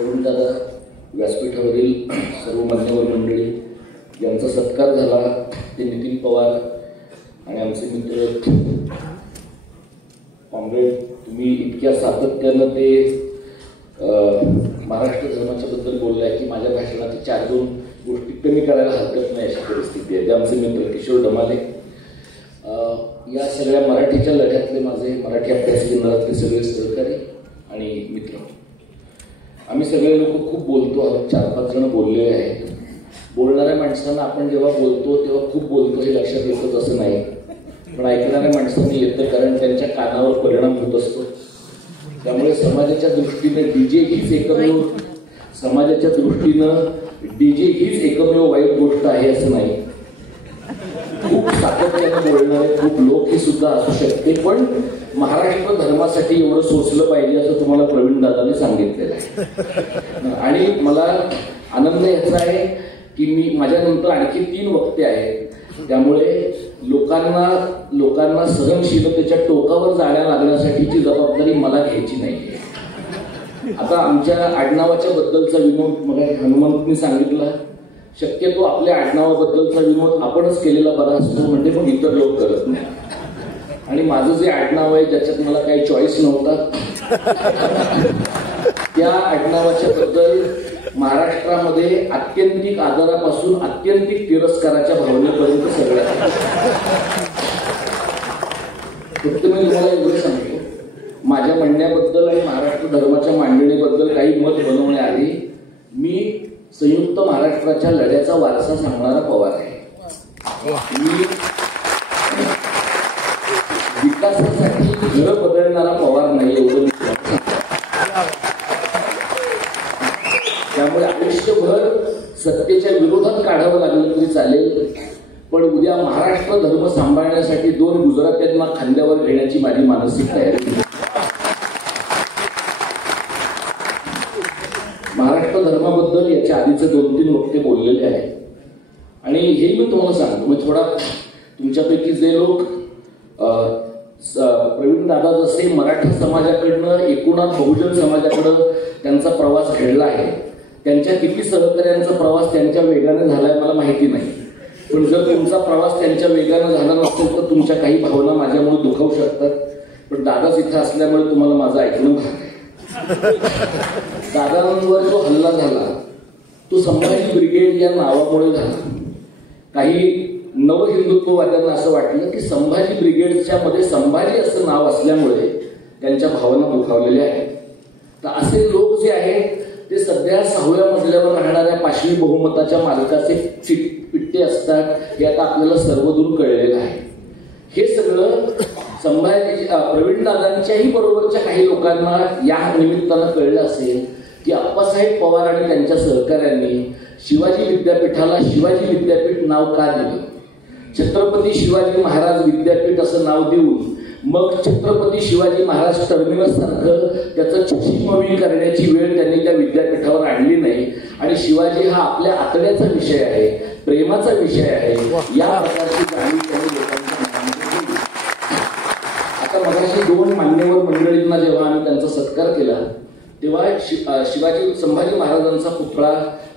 प्रवीण दादा, व्यासपीठावरील सर्व मान्यवर मंडळी यांचा सत्कार झाला, ते नितीन पवार आणि आमचे मित्र कॉम्रेड, तुम्ही इतक्या सातत्यानं ते महाराष्ट्र धर्माच्या बद्दल बोललाय की माझ्या भाषणाच्या 4-2 गोष्टी कमी करायला हरकत नाही अशी परिस्थिती आहे. ते आमचे मित्र किशोर ढमाले, या सगळ्या मराठीच्या लढ्यातले माझे मराठी अभ्यास केंद्रातले सगळे सहकारी आणि मित्र, आम्ही सगळे लोक खूप बोलतो आहोत. 4-5 जण बोललेले आहेत. बोलणाऱ्या माणसांना आपण जेव्हा बोलतो तेव्हा खूप बोलतो हे लक्षात येतच असं नाही, पण ऐकणाऱ्या माणसांनी येतं, कारण त्यांच्या कानावर परिणाम होत असतो. त्यामुळे समाजाच्या दृष्टीने डीजे हीच एकमेव, समाजाच्या दृष्टीनं डीजे हीच एकमेव वाईट गोष्ट आहे असं नाही. खूप सातत्याने बोलणारे खूप लोक हे सुद्धा असू शकते, पण महाराष्ट्र धर्मासाठी एवढं सोचलं पाहिजे असं तुम्हाला प्रवीण दादाने सांगितलेलं आहे. आणि मला आनंद याचा आहे की मी माझ्यानंतर आणखी 3 वक्ते आहेत, त्यामुळे लोकांना सहनशीलतेच्या टोकावर जाण्या लागण्यासाठीची जबाबदारी मला घ्यायची नाहीये. आता आमच्या आडनावाच्या बद्दलचा विनोद मला हनुमंतनी सांगितला, शक्यतो आपल्या आडनावाबद्दलचा विनोद आपणच केलेला बरा असतो, म्हणजे मग इतर लोक करत नाही. आणि माझं जे आडनाव आहे ज्याच्यात मला काही चॉईस नव्हता, त्या आडनावाच्या बद्दल महाराष्ट्रामध्ये आत्यंतिक आदरापासून आत्यंतिक तिरस्काराच्या भावनेपर्यंत सगळ्या. फक्त मी तुम्हाला एवढं सांगतो, माझ्या म्हणण्याबद्दल आणि महाराष्ट्र धर्माच्या मांडणीबद्दल काही मत बनवण्याआधी मी संयुक्त महाराष्ट्राच्या लढ्याचा वारसा सांगणारा पवार आहे. मी विकासासाठी घर बदलणारा पवार नाही, एवढं. त्यामुळे आयुष्यभर सत्तेच्या विरोधात काढावं लागलं तरी चालेल, पण उद्या महाराष्ट्र धर्म सांभाळण्यासाठी 2 गुजरात्यांना खांद्यावर घेण्याची माझी मानसिक तयारी. महाराष्ट्र धर्माबद्दल याच्या आधीचे 2-3 वक्ते बोललेले आहेत. आणि हे मी तुम्हाला सांगतो, मी थोडा तुमच्यापैकी जे लोक प्रवीण दादा जसे मराठा समाजाकडनं एकूणात बहुजन समाजाकडं त्यांचा प्रवास घडला आहे, त्यांच्या किती सहकार्यांचा प्रवास त्यांच्या वेगाने झालाय मला माहिती नाही, पण जर तुमचा प्रवास त्यांच्या वेगाने झाला नसेल तर तुमच्या काही भावना माझ्यामुळे दुखावू शकतात. पण दादाच इथं असल्यामुळे तुम्हाला माझं ऐकणं भाग आहे. दादांवर जो हल्ला झाला तो संभाजी ब्रिगेड या नावामुळे झाला. काही नवहिंदुत्ववाद्यांना असं वाटलं की संभाजी ब्रिगेडच्या मध्ये संभाजी असं नाव असल्यामुळे त्यांच्या भावना दुखावलेल्या आहेत. तर असे लोक जे आहेत ते सध्या 6व्या मजल्यावर राहणाऱ्या पाशवी बहुमताच्या मालकाचे पिट्टे असतात, हे आता आपल्याला सर्वदूर कळलेलं आहे. हे सगळं संभाजी प्रवीण दादांच्याही बरोबरच्या काही लोकांना या निमित्तानं कळलं असेल की अप्पासाहेब पवार आणि त्यांच्या सहकाऱ्यांनी शिवाजी विद्यापीठाला शिवाजी विद्यापीठ नाव का दिलं. छत्रपती शिवाजी महाराज विद्यापीठ असं नाव देऊन मग छत्रपती शिवाजी महाराज टर्मिनस सारखं त्याचं चषीमवी करण्याची वेळ त्यांनी त्या विद्यापीठावर आणली नाही. आणि शिवाजी हा आपल्या आतड्याचा विषय आहे, प्रेमाचा विषय आहे, या प्रकारची जाणीव त्यांनी लोकांच्या मनामध्ये केली. आता मगाशी 2 मान्यवर मंडळींना जेव्हा आम्ही त्यांचा सत्कार केला तेव्हा शिवाजी संभाजी महाराजांचा पुतळा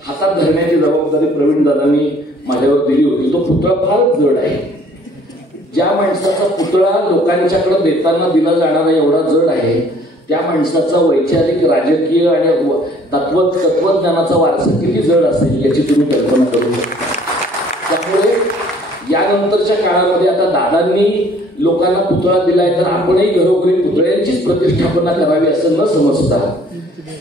हातात धरण्याची जबाबदारी प्रवीण दादांनी माझ्यावर दिली होती. तो पुतळा फार जड आहे. ज्या माणसाचा पुतळा लोकांच्याकडे देताना दिला जाणारा एवढा जड आहे, त्या माणसाचा वैचारिक, राजकीय आणि तत्वज्ञानाचा वारसा किती जड असेल याची तुम्ही कल्पना करू शकता. त्यामुळे यानंतरच्या काळामध्ये आता दादांनी लोकांना पुतळा दिलाय तर आपणही घरोघरी पुतळ्यांचीच प्रतिष्ठापना करावी असं न समजता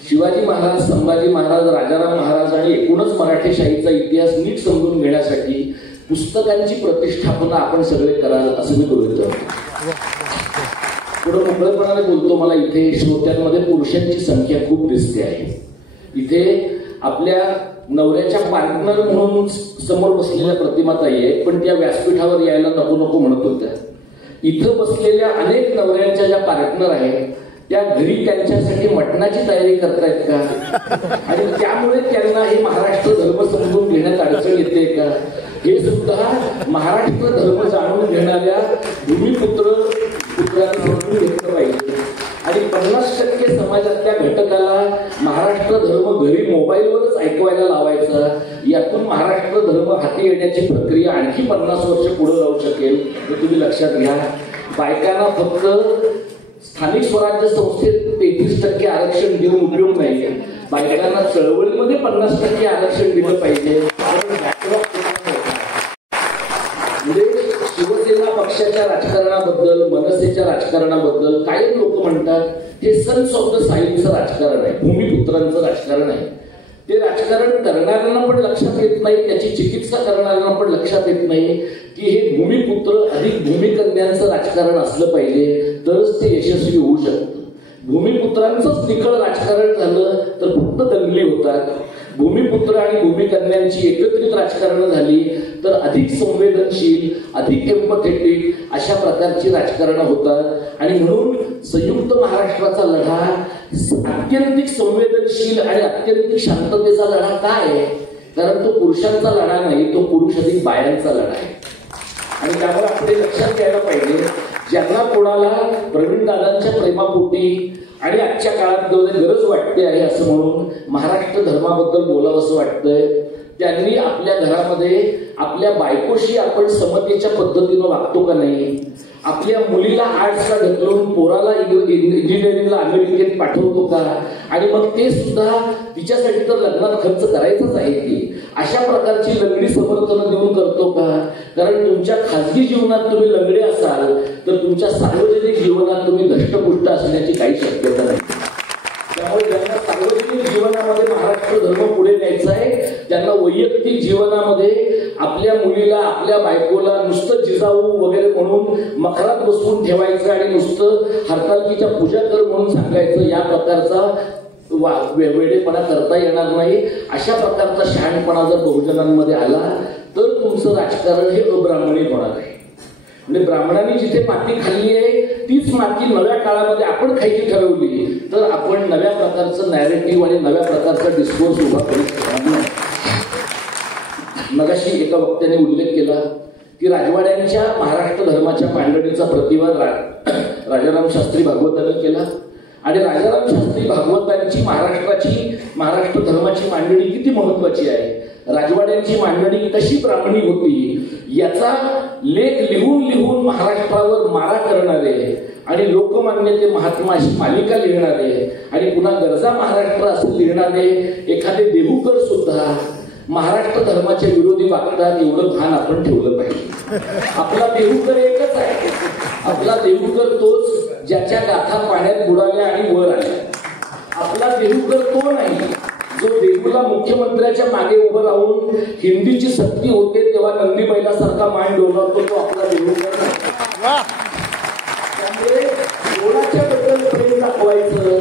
शिवाजी महाराज, संभाजी महाराज, राजाराम महाराज आणि एकूणच मराठेशाहीचा इतिहास नीट समजून घेण्यासाठी पुस्तकांची प्रतिष्ठापना आपण सगळे कराल असं मी गृहीत धरतो. थोडं मोकळेपणाने बोलतो, मला इथे श्रोत्यांमध्ये पुरुषांची संख्या खूप दिसते आहे. इथे आपल्या नवऱ्याच्या पार्टनर म्हणून समोर बसलेल्या प्रतिमाताई आहेत, पण त्या व्यासपीठावर यायला नको नको म्हणत होत्या. इथं बसलेल्या अनेक नवऱ्यांच्या ज्या पार्टनर आहेत त्या घरी त्यांच्यासाठी मटणाची तयारी करतायत का, आणि त्यामुळे त्यांना हे महाराष्ट्र धर्म समजून घेण्यात अडचण येते का, हे सुद्धा महाराष्ट्र धर्म जाणून घेणाऱ्या भूमिपुत्रांना समजून घेतलं पाहिजे. आणि 50% समाजातल्या घटकाला महाराष्ट्र धर्म घरी मोबाईलवरच ऐकवायला लावायचा, यातून महाराष्ट्र धर्म हाती येण्याची प्रक्रिया आणखी 50 वर्ष पुढे जाऊ शकेल, हे तुम्ही लक्षात घ्या. बायकांना फक्त स्थानिक स्वराज्य संस्थेत 33% आरक्षण देऊन उपयोग नाही, बायकांना चळवळीमध्ये 50% आरक्षण दिलं पाहिजे. म्हणजे शिवसेना पक्षाच्या राजकारणाबद्दल, मनसेच्या राजकारणाबद्दल काही लोक म्हणतात हे सन्स ऑफ द साईडचं राजकारण आहे, भूमिपुत्रांचं राजकारण आहे. ते राजकारण करणाऱ्यांना पण लक्षात येत नाही, त्याची चिकित्सा करणाऱ्यांना पण लक्षात येत नाही की हे भूमिपुत्र अधिक भूमिकन्यांचं राजकारण असलं पाहिजे, तरच ते यशस्वी होऊ शकतं. भूमिपुत्रांचंच निखळ राजकारण झालं तर फक्त दंगली होतात. भूमिपुत्र आणि भूमिकन्यांची एकत्रित राजकारण झाली तर अधिक संवेदनशील, अधिक एम्पथेटिक अशा प्रकारची राजकारणं होतात. आणि म्हणून संयुक्त महाराष्ट्राचा लढा अत्यंतिक संवेदनशील आणि अत्यंतिक शांततेचा लढा काय आहे? कारण तो पुरुषांचा लढा नाही, तो पुरुष अधिक बायांचा लढा आहे. आणि त्यामुळे आपण हे लक्षात घ्यायला पाहिजे, ज्यांना कोणाला प्रवीण दादांच्या प्रेमापोटी आणि आजच्या काळात गरज वाटते आहे असं म्हणून महाराष्ट्र धर्माबद्दल बोलावं असं वाटतंय, त्यांनी आपल्या घरामध्ये आपल्या बायकोशी आपण समतेच्या पद्धतीनं वागतो का नाही, आपल्या मुलीला आर्ट्सला ढकलून पोराला इंजिनिअरिंगला अमेरिकेत पाठवतो का, आणि मग ते सुद्धा तिच्यासाठी तर लग्नात खर्च करायचाच आहे की अशा प्रकारची लंगडी समर्थनं देऊन करतो का? कारण तुमच्या खाजगी जीवनात तुम्ही लंगडे असाल तर तुमच्या सार्वजनिक जीवनात तुम्ही धष्टपुष्ट असण्याची काही शक्यता नाही. त्यामुळे ज्यांना सार्वजनिक जीवनामध्ये महाराष्ट्र धर्म पुढे न्यायचा आहे, त्यांना वैयक्तिक जीवनामध्ये आपल्या मुलीला, आपल्या बायकोला नुसतं जिजाऊ वगैरे म्हणून मखरात बसवून ठेवायचं आणि नुसतं हरतालिकेच्या पूजा कर म्हणून सांगायचं, या प्रकारचा वेडेपणा करता येणार नाही. अशा प्रकारचा शहाणपणा जर बहुजनांमध्ये आला तर तुमचं राजकारण हे अब्राह्मणी होणार आहे. म्हणजे ब्राह्मणांनी जिथे माती खाल्ली आहे तीच माती नव्या काळामध्ये आपण खायची ठरवली तर आपण नव्या प्रकारचं नॅरेटिव्ह आणि नव्या प्रकारचा डिस्कोर्स उभा करू शकणार नाही. मगाशी एका वक्त्याने उल्लेख केला की राजवाड्यांच्या महाराष्ट्र धर्माच्या मांडणीचा प्रतिवाद राजाराम शास्त्री भागवतांनी केला. आणि राजाराम शास्त्री भागवतांची महाराष्ट्र धर्माची मांडणी किती महत्वाची आहे, राजवाड्यांची मांडणी कशी ब्राह्मणी होती याचा लेख लिहून लिहून महाराष्ट्रावर मारा करणारे आणि लोकमान्य महात्मा अशी मालिका लिहिणारे आणि पुन्हा गरजा महाराष्ट्र असं लिहिणारे एखादे देहूकर सुद्धा महाराष्ट्र धर्माच्या विरोधी वागतात, एवढं भान आपण ठेवलं पाहिजे. आपला देहूकर एकच आहे, आपला देहूकर तोच ज्याच्या गाथा पाण्यात बुडाल्या आणि वर आल्या. आपला देहूकर तो नाही जो देहूला मुख्यमंत्र्याच्या मागे उभं राहून हिंदीची सक्ती होते तेव्हा नंदी बैलासारखा मान डोलावतो, तो आपला देहूकर नाही. त्यामुळे कोणाच्या बद्दल प्रेम दाखवायचं,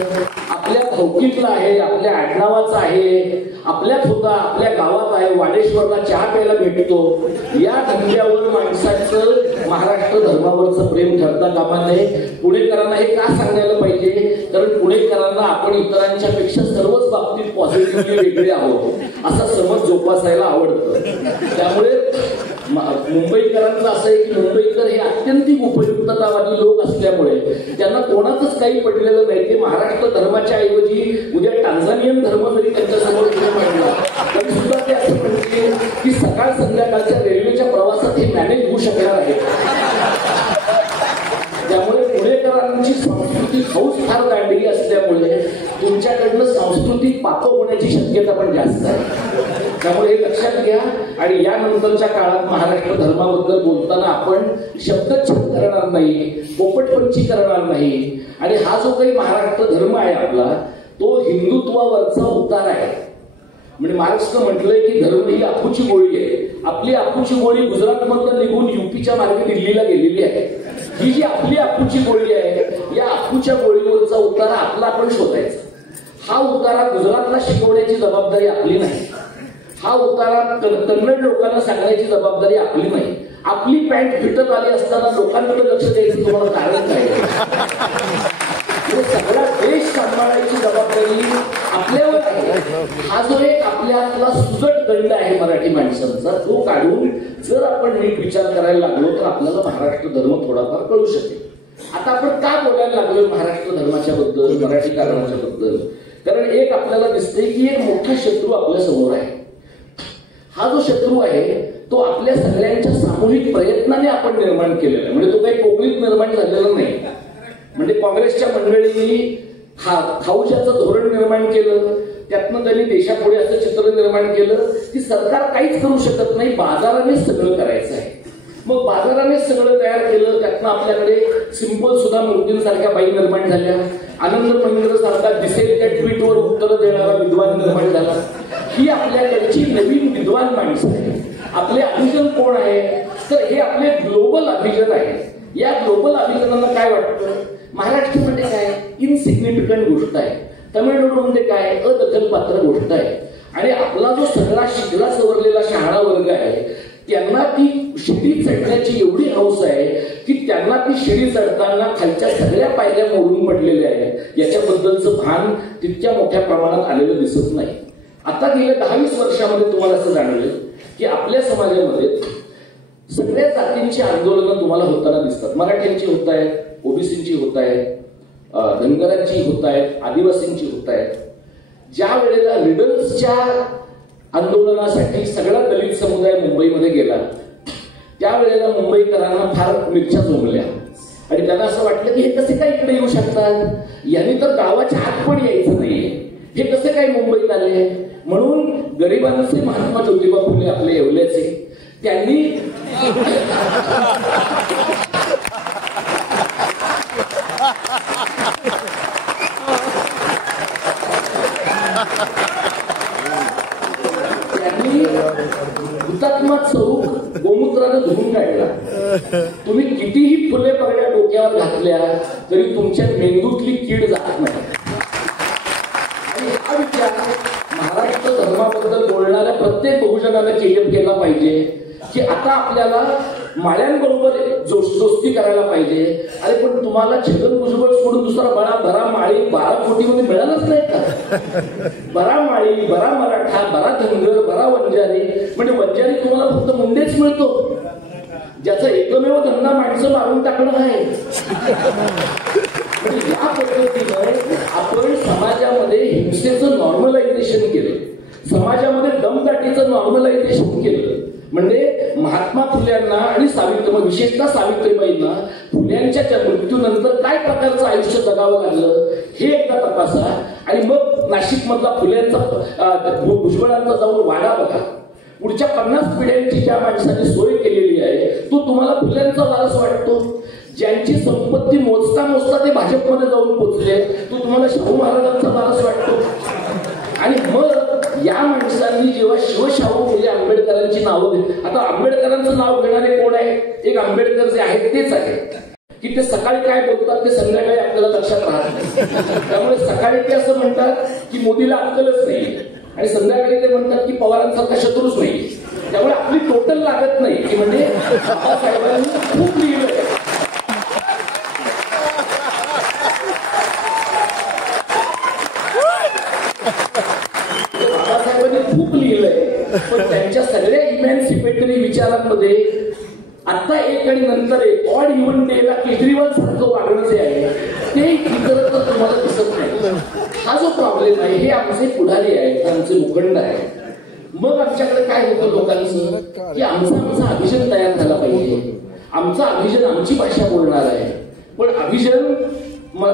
आपल्या भावकीतलं आहे, आपल्या आडनावाचं आहे, आपल्याच होता, आपल्या गावात आहे, वाडेश्वरला चहा प्यायला भेटतो, या धंद्यावर माणसाचं महाराष्ट्र धर्मावरचं प्रेम ठरता कामा नये. पुणेकरांना हे का सांगायला पाहिजे? कारण पुणेकरांना आपण इतरांच्या पेक्षा सर्वच बाबतीत पॉझिटिव्हली वेगळे आहोत असा समज जोपासायला आवडतं. त्यामुळे मुंबईकरांचं असं आहे की मुंबईकर हे अत्यंतिक उपयुक्ततावादी लोक असल्यामुळे त्यांना कोणाचंच काही पडलेलं नाही. ते महाराष्ट्र धर्माच्या ऐवजी उद्या टांझानियन धर्म जरी त्यांच्यासमोर मांडला तरी सुद्धा ते असं म्हणतील की सकाळ संध्याकाळच्या रेल्वेच्या प्रवासात हे मॅनेज होऊ शकणार आहे. त्यामुळे पुणेकरांची सांस्कृतिक हौस फार दांडगी असल्यामुळे तुमच्याकडनं सांस्कृतिक पाप होण्याची शक्यता पण जास्त आहे. त्यामुळे हे लक्षात घ्या. आणि यानंतरच्या काळात महाराष्ट्र धर्माबद्दल बोलताना आपण शब्दच्छेद करणार नाही, पोपटपंची करणार नाही. आणि हा जो काही महाराष्ट्र धर्म आहे आपला, तो हिंदुत्वावरचा उतार आहे. म्हणजे मार्क्सनं म्हटलंय की धर्म ही अफूची गोळी आहे. आपली अफूची गोळी गुजरातमधून निघून युपीच्या मार्गे दिल्लीला गेलेली आहे. ही जी आपली अफूची गोळी आहे, या अफूच्या गोळीवरचा उतारा आपला आपण शोधायचा. हा उतारा गुजरातला शिकवण्याची जबाबदारी आपली नाही. हा उतारा कन्नड लोकांना सांगण्याची जबाबदारी आपली नाही. आपली पॅन्ट फिटत आली असताना लोकांकडे लक्ष द्यायचं तुम्हाला कारण काय? सगळा देश सांभाळायची जबाबदारी आपल्यावर आहे. हा जो एक आपल्यातला सुजट दंड आहे मराठी माणसांचा, तो काढून जर आपण नीट विचार करायला लागलो तर आपल्याला महाराष्ट्र धर्म थोडाफार कळू शकेल. आता आपण का बोलायला लागलो महाराष्ट्र धर्माच्या बद्दल, मराठी कारणाच्या बद्दल? कारण एक आपल्याला दिसते की एक मोठा शत्रू आपल्या समोर आहे. हा जो शत्रू आहे तो आपल्या सगळ्यांच्या सामूहिक प्रयत्नाने आपण निर्माण केलेला आहे. म्हणजे तो काही पोकळीत निर्माण झालेला नाही. म्हणजे काँग्रेसच्या मंडळींनी खाऊच्याचं धोरण निर्माण केलं, त्यातनं त्यांनी देशापुढे असं चित्र निर्माण केलं की सरकार काहीच करू शकत नाही, बाजारानेच सगळं करायचं आहे. मग बाजारानेच सगळं तयार केलं. त्यातनं आपल्याकडे सिंपल सुधा मूर्तींसारख्या बाई निर्माण झाल्या, आनंद महिंद्र सारखा दिसेल त्या ट्विटवर उत्तर देणारा विद्वान निर्माण झाला. ही आपल्याकडची नवीन विद्वान माणसं आहे. आपले अभिजन कोण आहे तर हे आपले ग्लोबल अभिजन आहे. या ग्लोबल अभिजनांना काय वाटतं, महाराष्ट्रामध्ये काय इनसिग्निफिकंट गोष्ट आहे, तमिळनाडूमध्ये काय अदखलपात्र गोष्ट आहे. आणि आपला जो सगळा शिकला सवरलेला शहाणा वर्ग आहे त्यांना ती शिडी चढण्याची एवढी हौस आहे की त्यांना ती शिडी चढताना खालच्या सगळ्या पायऱ्या मोडून पडलेल्या आहेत. याच्याबद्दलचं भान तितक्या मोठ्या प्रमाणात आलेलं दिसत नाही. आता गेल्या 10-20 वर्षामध्ये तुम्हाला असं जाणवलं की आपल्या समाजामध्ये सगळ्या जातींची आंदोलनं तुम्हाला होताना दिसतात. मराठ्यांची होत आहेत, ओबीसींची होत आहेत, धनगरांची होत आहेत, आदिवासींची होत आहेत. ज्या वेळेला रिडल्सच्या आंदोलनासाठी सगळा दलित समुदाय मुंबईमध्ये गेला त्यावेळेला मुंबईकरांना फार मिरच्या जोमल्या आणि त्यांना असं वाटलं की हे कसे काय इकडे येऊ शकतात, यांनी तर गावाच्या आत पण यायचं नाहीये, हे कसे काय मुंबईत आले. म्हणून गरिबांचे महात्मा ज्योतिबा फुले आपले येवल्याचे त्यांनी हुतात्मा चौक गोमूत्रानं धुवून काढला. तुम्ही कितीही फुले पगड्या डोक्यावर घातल्या तरी तुमच्या मेंदूतली कीड जात नाही. आणि हा विचार महाराष्ट्र धर्माबद्दल बोलणाऱ्या प्रत्येक बहुजनाने केला पाहिजे की आता आपल्याला माळ्यांबरोबर दोस्ती करायला पाहिजे. अरे पण तुम्हाला छगन भुजबळ सोडून दुसरा बरा माळी 12 कोटीमध्ये मिळालंच नाही का? बरा माळी, बरा मराठा, बरा धनगर, बरा वंजारी. म्हणजे वंजारी तुम्हाला फक्त मुंडेच मिळतो ज्याचा एकमेव धंदा माणसं मारून टाकणं आहे. म्हणजे या पद्धतीने आपण समाजामध्ये हिंसेचं नॉर्मलायझेशन केलं, समाजामध्ये दमदाटीचं नॉर्मलायझेशन केलं. म्हणजे महात्मा फुल्यांना आणि विशेषतः सावित्रीबाईंना फुल्यांच्या मृत्यूनंतर काय प्रकारचं आयुष्य जगावं लागलं हे एकदा तपासा. आणि मग नाशिक मधला फुल्यांचा भुजबळांचा जाऊन वाडा बघा. पुढच्या 50 पिढ्यांची ज्या माणसाने सोय केलेली आहे तो तुम्हाला फुल्यांचा वारस वाटतो. ज्यांची संपत्ती मोजता मोजता ते भाजपमध्ये जाऊन पोहोचले तो तुम्हाला शाहू महाराजांचा वारस वाटतो. आणि मग या माणसांनी जेव्हा शिवशाहू म्हणजे आंबेडकरांची नावं दिली, आता आंबेडकरांचं नाव घेणारे कोण आहे, एक आंबेडकर जे आहेत तेच आहे की ते सकाळी काय बोलतात ते संध्याकाळी आपल्याला लक्षात राहत नाही. त्यामुळे सकाळी ते असं म्हणतात की मोदीला अक्कलच नाही आणि संध्याकाळी ते म्हणतात की पवारांसारखा शत्रूच नाही. त्यामुळे आपली टोटल लागत नाही की म्हणजे बाबासाहेबांनी खूप लिहिलं. खूप लिहिलंय पण त्यांच्या सगळ्या इमॅन्सिपेटरी विचारांमध्ये आता एक आणि नंतर एक ऑड इव्हन डेला केजरीवाल सारखं वागणं जे आहे ते इतर तुम्हाला दिसत नाही. हा जो प्रॉब्लेम आहे हे आमचे पुढारी आहेत, आमचे मुखंड आहे. मग आमच्याकडे काय होतं लोकांचं की आमचा अभिजन तयार झाला पाहिजे, आमचा अभिजन आमची भाषा बोलणार आहे. पण अभिजन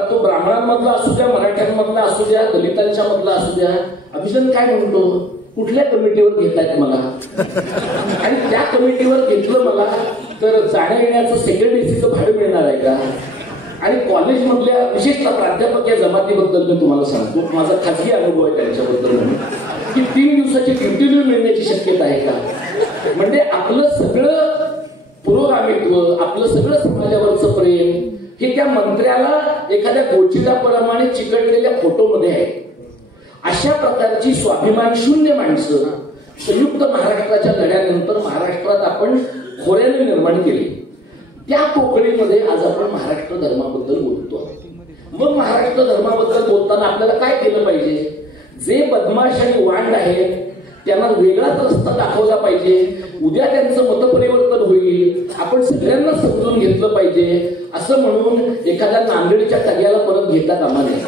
तो ब्राह्मणांमधला असू द्या, मराठ्यांमधला असू द्या, दलितांच्या मधला असू द्या, अभिजन काय म्हणतो, कुठल्या कमिटीवर घेतायत मला आणि त्या कमिटीवर घेतलं मला तर जाण्या येण्याचं सेकंड एसीचं भाडं मिळणार आहे का? आणि कॉलेजमधल्या विशेषतः प्राध्यापक या जमातीबद्दल मी तुम्हाला सांगतो, माझा खाजगी अनुभव आहे त्यांच्याबद्दल म्हणून की 3 दिवसाची ड्युटी लीव्ह मिळण्याची शक्यता आहे का? म्हणजे आपलं सगळं पुरोगामित्व, आपलं सगळं समाजावरचं प्रेम हे त्या मंत्र्याला एखाद्या गोचिडाप्रमाणे चिकटलेल्या फोटोमध्ये आहे. अशा प्रकारची स्वाभिमान शून्य माणसं संयुक्त महाराष्ट्राच्या लढ्यानंतर महाराष्ट्रात आपण खोऱ्याने निर्माण केली. त्या पोकळीमध्ये आज आपण महाराष्ट्र धर्माबद्दल बोलतो. मग महाराष्ट्र धर्माबद्दल बोलताना आपल्याला काय केलं पाहिजे? जे बदमाश आणि वांड आहेत त्यांना वेगळाच रस्ता दाखवला पाहिजे. उद्या त्यांचं मतपरिवर्तन होईल, आपण सगळ्यांना समजून घेतलं पाहिजे असं म्हणून एखाद्या नांदेडच्या टग्याला परत घेता कामा नये.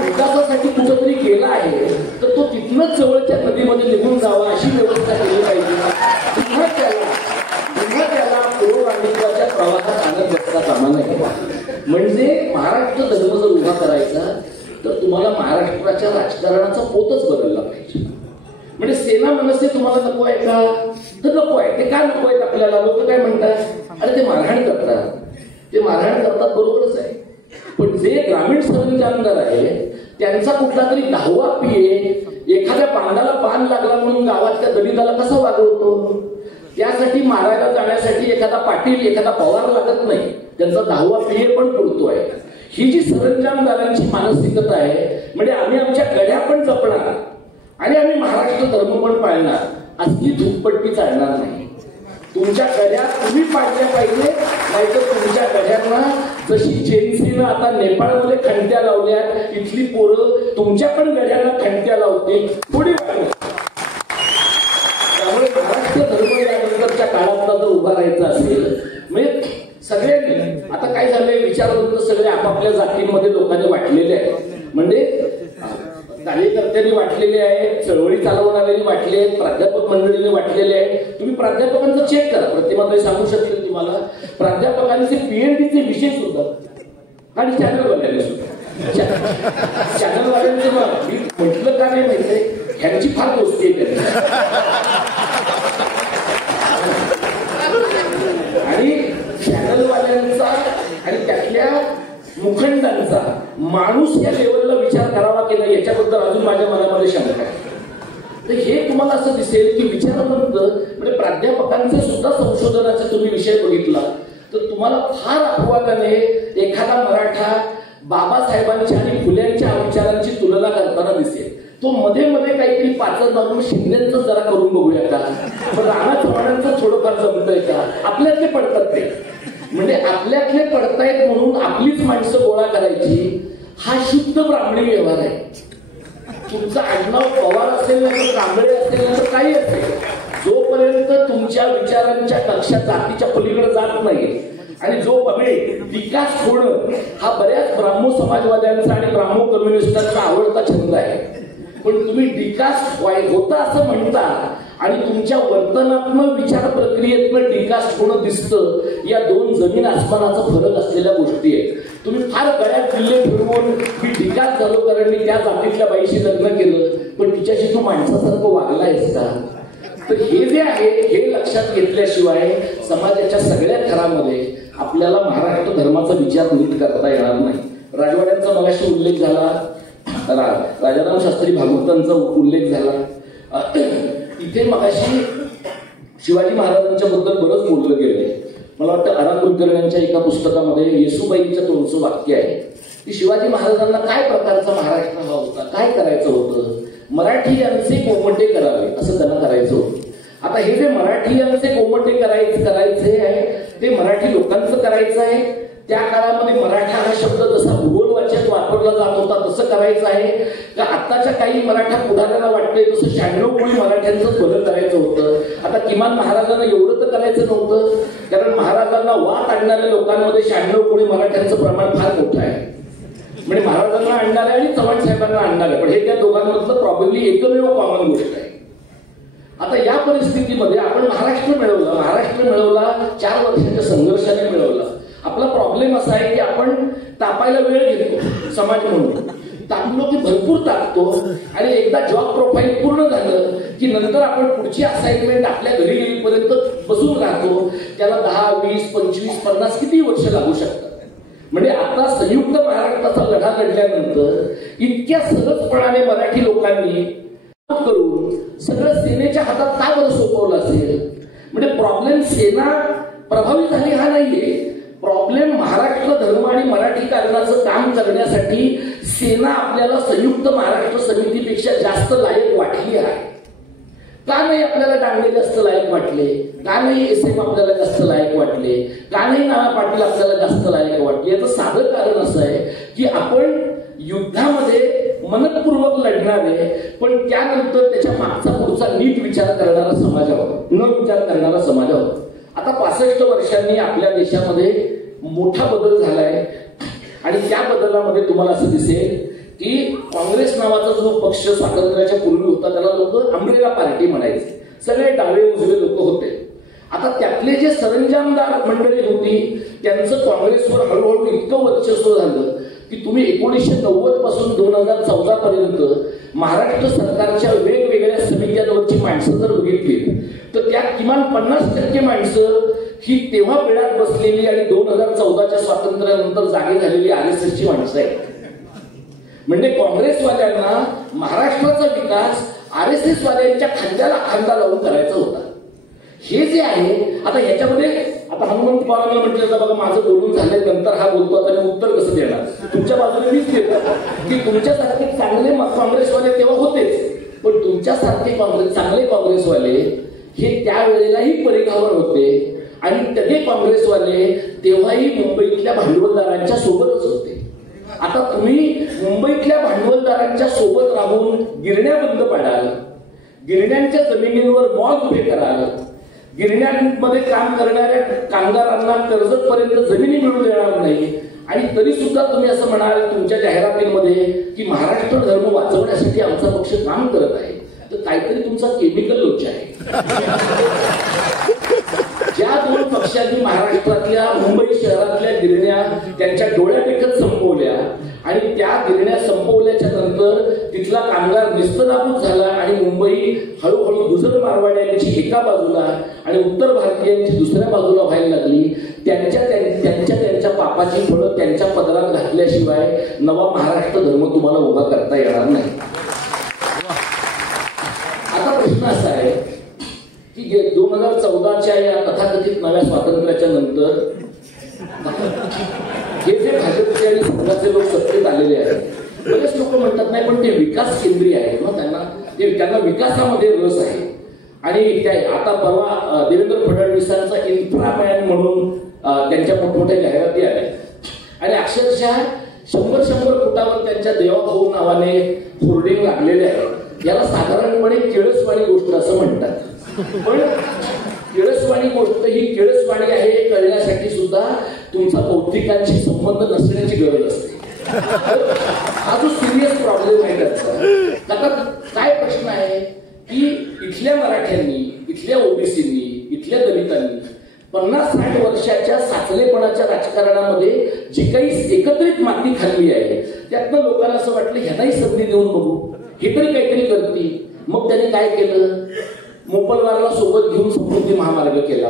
विकासासाठी कुठंतरी गेला आहे तर तो तिथनंच जवळच्या नदीमध्ये निघून जावा अशी व्यवस्था केली पाहिजे. पुन्हा त्याला पौराणिकाच्या प्रवाहात आणत बसता कामा नये. म्हणजे महाराष्ट्र धर्म जर उभा करायचा तर तुम्हाला महाराष्ट्राच्या राजकारणाचा पोतच बदलला पाहिजे. म्हणजे सेना मनसे तुम्हाला नको आहे का? तर नको आहे. ते का नको आहेत आपल्याला? लोक काय म्हणतात, अरे ते मारहाण करतात, ते मारहाण करतात, बरोबरच आहे. पण जे ग्रामीण सरंजामदार आहे त्यांचा कुठला तरी 10वा PA एखाद्या पांडाला पान लागला म्हणून गावातल्या दलिताला कसा वागवतो? त्यासाठी मारायला जाण्यासाठी एखादा पाटील एखादा पवार लागत नाही, त्यांचा 10वा PA पण पुरतो आहे. ही जी सरंजामदारांची मानसिकता आहे, म्हणजे आम्ही आमच्या गड्या पण जपणार आणि आम्ही महाराष्ट्र धर्म पण पाळणार, असली धुपपट्टी चालणार नाही. तुमच्या गड्या तुम्ही पाडल्या पाहिजे, नाहीतर तुमच्या गड्यांना जशी जेन्सीनं आता नेपाळमध्ये खंड्या लावल्या, इथली पोरं तुमच्या पण गड्यांना खंड्या लावतील पुढे. त्यामुळे महाराष्ट्र धर्म यानंतरच्या काळातला जर उभा राहायचा असेल, म्हणजे सगळ्यांनी आता काय झालंय, विचारवंत सगळे आपापल्या जातींमध्ये लोकांनी वाटलेले आहेत. म्हणजे कार्यकर्त्यांनी वाटलेले आहेत, चळवळी चालवणाऱ्यांनी वाटले आहेत, प्राध्यापक मंडळींनी वाटलेले आहेत. तुम्ही प्राध्यापकांचं चेक करा, प्रतिमाताई सांगू शकतील तुम्हाला. प्राध्यापकांचे PhDचे विषय सुद्धा आणि चॅनलवाल्यांनी सुद्धा, चॅनलवाल्यांचे मी म्हटलं का नाही माहितीये, ह्यांची फार गोष्टी आहे आणि चॅनलवाल्यांचा आणि त्यातल्या मुखंडांचा माणूस या लेवलला विचार करावा की नाही याच्याबद्दल अजून माझ्या मनामध्ये शंका आहे. तर हे तुम्हाला असं दिसेल की विचारवंत म्हणजे प्राध्यापकांचे सुद्धा संशोधनाचे तुम्ही विषय बघितला तर तुम्हाला फार अपवादाने एखादा मराठा बाबासाहेबांच्या आणि फुल्यांच्या विचारांची तुलना करताना दिसेल. तो मध्ये मध्ये काहीतरी पाचत जाऊन शिंदेचं जरा करून बघूया का, पण राणा चव्हाणांचं थोडंफार जमतंय का, आपल्यातले पडतात ते. म्हणजे आपल्यातले पडतायत म्हणून आपलीच माणसं गोळा करायची, हा शुद्ध ब्राह्मणी व्यवहार आहे. तुमचं आडनाव पवार असेल ना तर कांबळे असेल ना तर काही असेल, जोपर्यंत तुमच्या विचारांच्या कक्षा जातीच्या पलीकडे जात नाही आणि जो विकास होणं हा बऱ्याच ब्राह्मो समाजवाद्यांचा आणि ब्राह्मो कम्युनिस्टांचा आवडता छंद आहे. पण तुम्ही विकास होता असं म्हणता आणि तुमच्या वर्तनात्मक विचार प्रक्रियेतनं विकास होणं दिसतं, या दोन जमीन आसमानाचा फरक असलेल्या गोष्टी आहेत. तुम्ही फार गळ्यात किल्ले फिरवून मी विकास झालो कारण मी त्या जातीतल्या बाईशी लग्न केलं, पण तिच्याशी तू माणसासारखं वागलायस का? तर हे जे आहे हे लक्षात घेतल्याशिवाय समाजाच्या सगळ्या थरामध्ये आपल्याला महाराष्ट्र धर्माचा विचार नीट करता येणार नाही. राजवाड्यांचा मगाशी उल्लेख झाला, राजाराम शास्त्री भागवतांचा उल्लेख झाला. इथे मगाशी शिवाजी महाराजांच्या बद्दल बरंच बोललं गेलंय. मला वाटतं आरा कुलकर्ण्यांच्या एका पुस्तकामध्ये येसुबाईंच्या तोंडचं वाक्य आहे की शिवाजी महाराजांना काय प्रकारचा महाराष्ट्र हवा होता, काय करायचं होतं, मराठीयांचे कोमटे करावे असं त्यांना करायचं होतं. आता हे जे मराठीयांचे कोमटे करायचे आहे ते मराठी लोकांचं करायचं आहे. त्या काळामध्ये मराठा हा शब्द जसा भूगोल वाचक वापरला जात होता तसं करायचं आहे का आत्ताच्या काही मराठा पुढाऱ्यांना वाटतंय तसं 96 कोळी मराठ्यांचं बदल करायचं होतं. आता किमान महाराजांना एवढं तर करायचं नव्हतं, कारण महाराजांना वाद आणणाऱ्या लोकांमध्ये 96 कोळी मराठ्यांचं प्रमाण फार मोठं आहे. म्हणजे महाराजांना आणणारे आणि चव्हाण साहेबांना आणणारे, पण हे त्या दोघांमधलं प्रॉब्लेमली एकमेव कॉमन गोष्ट आहे. आता या परिस्थितीमध्ये आपण महाराष्ट्र मिळवला 4 वर्षाच्या संघर्षाने मिळवला. आपला प्रॉब्लेम असा आहे की आपण तापायला वेळ घेतो, समाज म्हणून तापलो की भरपूर तापतो आणि एकदा जॉब प्रोफाईल पूर्ण झालं की नंतर आपण पुढची असाइनमेंट आपल्या घरी येईपर्यंत बसून राहतो. त्याला 10, 20, 25, 50 किती वर्ष लागू शकतात. म्हणजे आता संयुक्त महाराष्ट्राचा लढा लढल्यानंतर इतक्या सहजपणाने मराठी लोकांनी करून सगळं सेनेच्या हातात का बरं सोपवलं असेल. म्हणजे प्रॉब्लेम सेना प्रभावी झाली हा नाहीये, प्रॉब्लेम महाराष्ट्र धर्म आणि मराठीकरणाचं काम करण्यासाठी सेना आपल्याला संयुक्त महाराष्ट्र समितीपेक्षा जास्त लायक वाटली आहे. का नाही आपल्याला डांगे जास्त लायक वाटले, का नाही SM आपल्याला जास्त लायक वाटले, का नाही नाना पाटील आपल्याला जास्त लायक वाटले. याचं साधं कारण असं आहे की आपण युद्धामध्ये मनपूर्वक लढणारे पण त्यानंतर त्याच्या मागचा पुढचा नीट विचार करणारा समाज आहोत, न विचार करणारा समाज आहोत. आता 65 वर्षांनी आपल्या देशामध्ये मोठा बदल झालाय आणि त्या बदलामध्ये तुम्हाला असं दिसेल की काँग्रेस नावाचा जो पक्ष स्वातंत्र्याच्या पूर्वी होता त्याला लोक अमरेला पार्टी म्हणायचे, सगळे डावे उजवे लोक होते. आता त्यातले जे सरंजामदार मंडळी होती त्यांचं काँग्रेसवर हळूहळू इतकं वर्चस्व झालं की तुम्ही 1990 पासून 2014 पर्यंत महाराष्ट्र सरकारच्या वेगवेगळ्या समित्यांवरची माणसं जर बघितली तर त्यात किमान 50% माणसं ही तेव्हा पिढ्यात बसलेली आणि 2014च्या स्वातंत्र्यानंतर जागे झालेली RSSची माणसं आहेत. म्हणजे काँग्रेसवाल्यांना महाराष्ट्राचा विकास RSS वाल्यांच्या खांद्याला खांदा लावून करायचा होता. हे जे आहे आता ह्याच्यामध्ये आता हनुमंत पवारांना म्हटलं बघा माझं बोलून झाल्यानंतर हा बोलतो आता मी उत्तर कसं देणार, तुमच्या बाजूने मीच देतो की तुमच्यासारखे चांगले काँग्रेसवाले तेव्हा होतेच, पण तुमच्यासारखे चांगले काँग्रेसवाले हे त्यावेळेलाही परिघावर होते आणि ते काँग्रेसवाले तेव्हाही मुंबईतल्या भांडवलदारांच्या सोबतच होते. आता तुम्ही मुंबईतल्या भांडवलदारांच्या सोबत राहून गिरण्या बंद पाडाल, गिरण्यांच्या जमिनींवर मॉल उभे कराल, गिरण्यांमध्ये काम करणाऱ्या कामगारांना कर्जतपर्यंत जमिनी मिळू देणार नाही आणि तरी सुद्धा तुम्ही असं म्हणाल तुमच्या जाहिरातींमध्ये की महाराष्ट्र धर्म वाचवण्यासाठी आमचा पक्ष काम करत आहे, तर काहीतरी तुमचा केमिकल लोचा आहे. ज्या दोन पक्षांनी महाराष्ट्रातल्या मुंबई शहरातल्या गिरण्या त्यांच्या डोळ्यादेखत संपवल्या आणि त्या गिरण्या संपवल्याच्या नंतर तिथला कामगार निस्तनाबूत झाला आणि मुंबई हळूहळू गुजर मारवाड्यांची एका बाजूला आणि उत्तर भारतीयांची दुसऱ्या बाजूला व्हायला लागली, त्यांच्या पापाची फळं त्यांच्या पदरात घातल्याशिवाय नवा महाराष्ट्र धर्म तुम्हाला उभा करता येणार नाही. आता प्रश्न असा आहे की 2014च्या या तथाकथित नव्या स्वातंत्र्याच्या नंतर हे जे भाजपचे आणि संघाचे लोक सत्तेत आलेले आहेत, बरेच लोक म्हणतात नाही पण ते विकास केंद्रीय आहे ना, त्यांना विकासामध्ये रस आहे. आणि आता परवा देवेंद्र फडणवीसांचा इन्फ्रामॅन म्हणून त्यांच्या मोठमोठ्या जाहिराती आल्या आणि अक्षरशः 100 फुटावर त्यांच्या देवाभाऊ नावाने होर्डिंग लागलेले आहेत. याला साधारणपणे केळसवाणी गोष्ट असं म्हणतात, पण केळसवाणी गोष्ट ही केळसवाणी आहे हे कळण्यासाठी सुद्धा तुमचा बौद्धिकांशी संबंध नसण्याची गरज असते. हा जो सिरियस प्रॉब्लेम आहे त्याचा आता काय प्रश्न आहे की इथल्या मराठ्यांनी, इथल्या ओबीसींनी, इथल्या दलितांनी 50-60 वर्षाच्या साचलेपणाच्या राजकारणामध्ये जी काही एकत्रित माती खाल्ली आहे त्यातनं लोकांना असं वाटलं ह्यांनाही संधी देऊन बघू, हे तरी काहीतरी करतील. मग त्यांनी काय केलं, मोपलवारला सोबत घेऊन समृद्धी महामार्ग केला,